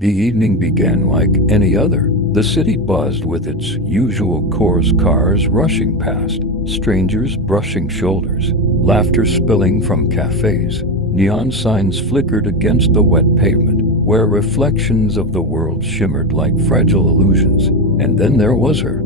The evening began like any other. The city buzzed with its usual chorus, cars rushing past, strangers brushing shoulders, laughter spilling from cafes. Neon signs flickered against the wet pavement, where reflections of the world shimmered like fragile illusions. And then there was her.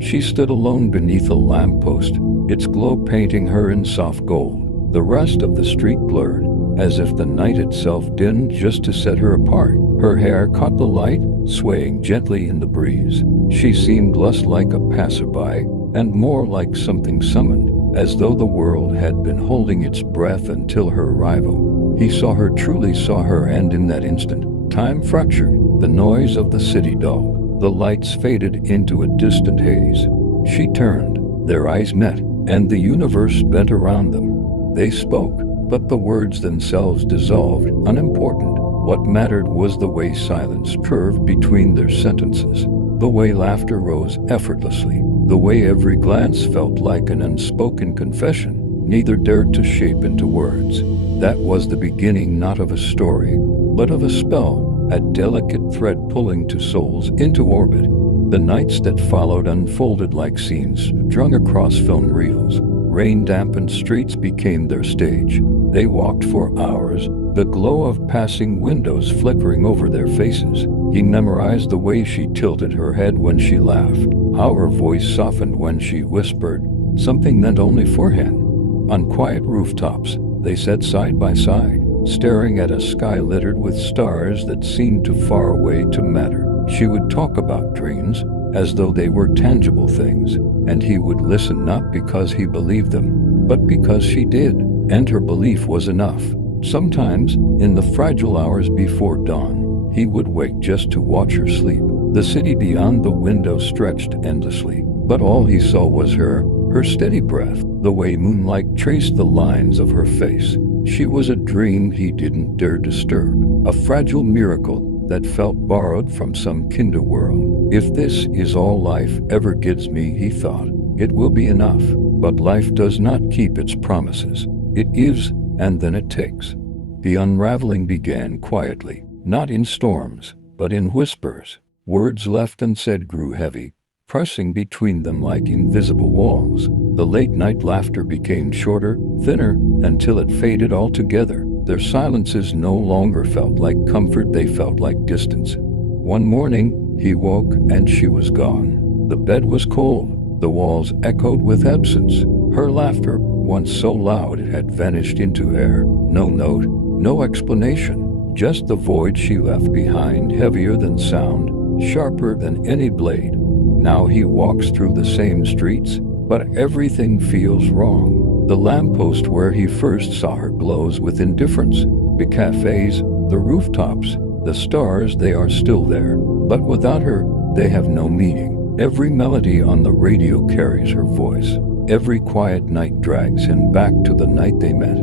She stood alone beneath a lamppost, its glow painting her in soft gold. The rest of the street blurred, as if the night itself dimmed just to set her apart. Her hair caught the light, swaying gently in the breeze. She seemed less like a passerby and more like something summoned, as though the world had been holding its breath until her arrival. He saw her, truly saw her, and in that instant, time fractured. The noise of the city dulled. The lights faded into a distant haze. She turned. Their eyes met, and the universe bent around them. They spoke, but the words themselves dissolved, unimportant. What mattered was the way silence curved between their sentences, the way laughter rose effortlessly, the way every glance felt like an unspoken confession neither dared to shape into words. That was the beginning not of a story, but of a spell, a delicate thread pulling two souls into orbit. The nights that followed unfolded like scenes strung across film reels. Rain-dampened streets became their stage. They walked for hours, the glow of passing windows flickering over their faces. He memorized the way she tilted her head when she laughed, how her voice softened when she whispered something meant only for him. On quiet rooftops, they sat side by side, staring at a sky littered with stars that seemed too far away to matter. She would talk about dreams as though they were tangible things, and he would listen not because he believed them, but because she did, and her belief was enough. Sometimes, in the fragile hours before dawn, he would wake just to watch her sleep. The city beyond the window stretched endlessly, but all he saw was her steady breath, the way moonlight traced the lines of her face. She was a dream he didn't dare disturb, a fragile miracle that felt borrowed from some kinder world. If this is all life ever gives me, he thought, it will be enough. But life does not keep its promises. It gives, and then it takes. The unraveling began quietly, not in storms, but in whispers. Words left unsaid grew heavy, pressing between them like invisible walls. The late-night laughter became shorter, thinner, until it faded altogether. Their silences no longer felt like comfort, they felt like distance. One morning, he woke and she was gone. The bed was cold, the walls echoed with absence. Her laughter, once so loud it had vanished into air. No note, no explanation, just the void she left behind, heavier than sound, sharper than any blade. Now he walks through the same streets, but everything feels wrong. The lamppost where he first saw her glows with indifference. The cafes, the rooftops, the stars, they are still there, but without her, they have no meaning. Every melody on the radio carries her voice. Every quiet night drags him back to the night they met.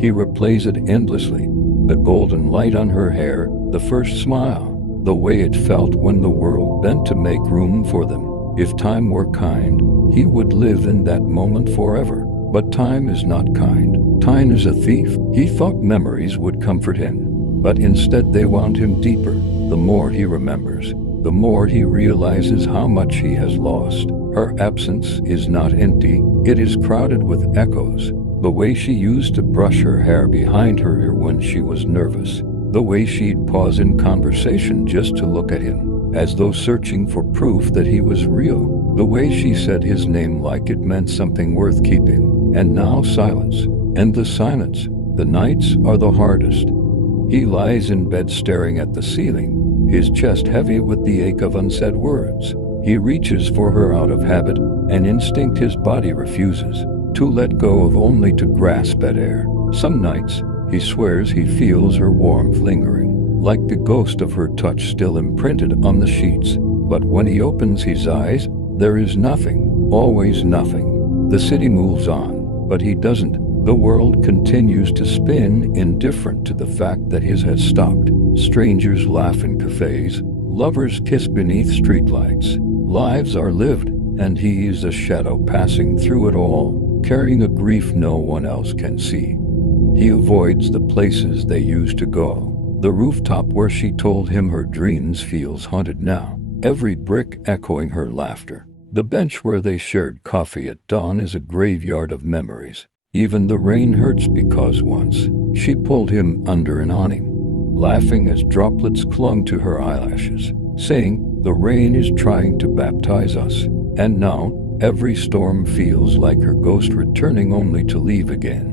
He replays it endlessly. The golden light on her hair, the first smile, the way it felt when the world bent to make room for them. If time were kind, he would live in that moment forever. But time is not kind. Time is a thief. He thought memories would comfort him, but instead they wound him deeper. The more he remembers, the more he realizes how much he has lost. Her absence is not empty, it is crowded with echoes. The way she used to brush her hair behind her ear when she was nervous. The way she'd pause in conversation just to look at him, as though searching for proof that he was real. The way she said his name like it meant something worth keeping. And now silence. Endless silence. The nights are the hardest. He lies in bed staring at the ceiling, his chest heavy with the ache of unsaid words. He reaches for her out of habit, an instinct his body refuses to let go of, only to grasp at air. Some nights, he swears he feels her warmth lingering, like the ghost of her touch still imprinted on the sheets. But when he opens his eyes, there is nothing, always nothing. The city moves on, but he doesn't. The world continues to spin, indifferent to the fact that his has stopped. Strangers laugh in cafes, lovers kiss beneath streetlights. Lives are lived, and he is a shadow passing through it all, carrying a grief no one else can see. He avoids the places they used to go, The rooftop where she told him her dreams feels haunted now, every brick echoing her laughter. The bench where they shared coffee at dawn is a graveyard of memories. Even the rain hurts because once she pulled him under an awning, laughing as droplets clung to her eyelashes, saying, "The rain is trying to baptize us." And now, every storm feels like her ghost returning only to leave again.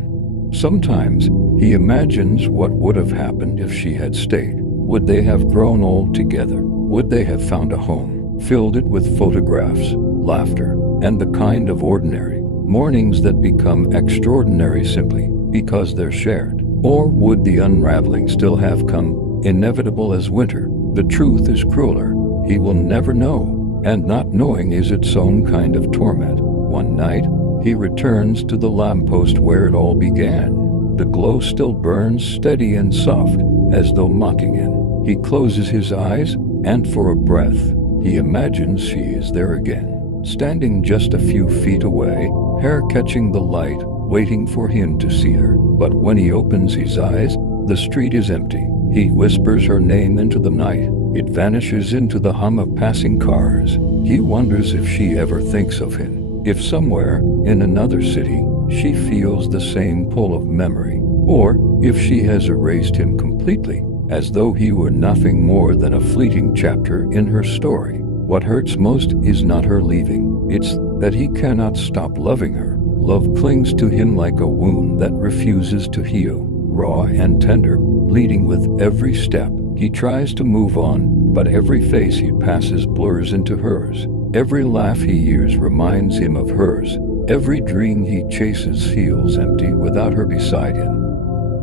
Sometimes, he imagines what would have happened if she had stayed. Would they have grown old together? Would they have found a home, filled it with photographs, laughter, and the kind of ordinary mornings that become extraordinary simply because they're shared? Or would the unraveling still have come, inevitable as winter? The truth is crueler. He will never know, and not knowing is its own kind of torment. One night, he returns to the lamppost where it all began. The glow still burns steady and soft, as though mocking him. He closes his eyes, and for a breath, he imagines she is there again, standing just a few feet away, hair catching the light, waiting for him to see her. But when he opens his eyes, the street is empty. He whispers her name into the night. It vanishes into the hum of passing cars. He wonders if she ever thinks of him. If somewhere, in another city, she feels the same pull of memory. Or if she has erased him completely, as though he were nothing more than a fleeting chapter in her story. What hurts most is not her leaving. It's that he cannot stop loving her. Love clings to him like a wound that refuses to heal, raw and tender, bleeding with every step. He tries to move on, but every face he passes blurs into hers. Every laugh he hears reminds him of hers. Every dream he chases feels empty without her beside him.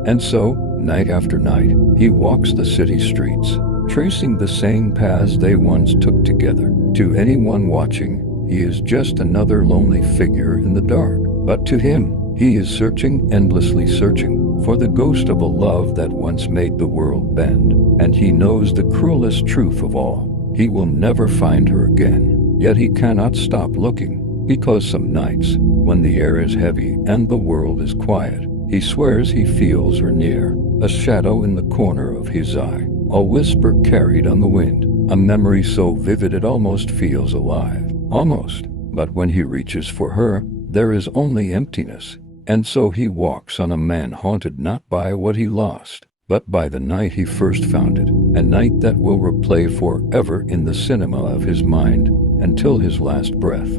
And so, night after night, he walks the city streets, tracing the same paths they once took together. To anyone watching, he is just another lonely figure in the dark. But to him, he is searching, endlessly searching, for the ghost of a love that once made the world bend. And he knows the cruelest truth of all. He will never find her again. Yet he cannot stop looking, because some nights, when the air is heavy and the world is quiet, he swears he feels her near, a shadow in the corner of his eye, a whisper carried on the wind, a memory so vivid it almost feels alive. Almost. But when he reaches for her, there is only emptiness. And so he walks on a man haunted not by what he lost, but by the night he first found it, a night that will replay forever in the cinema of his mind until his last breath.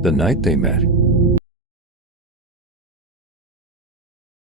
The night they met,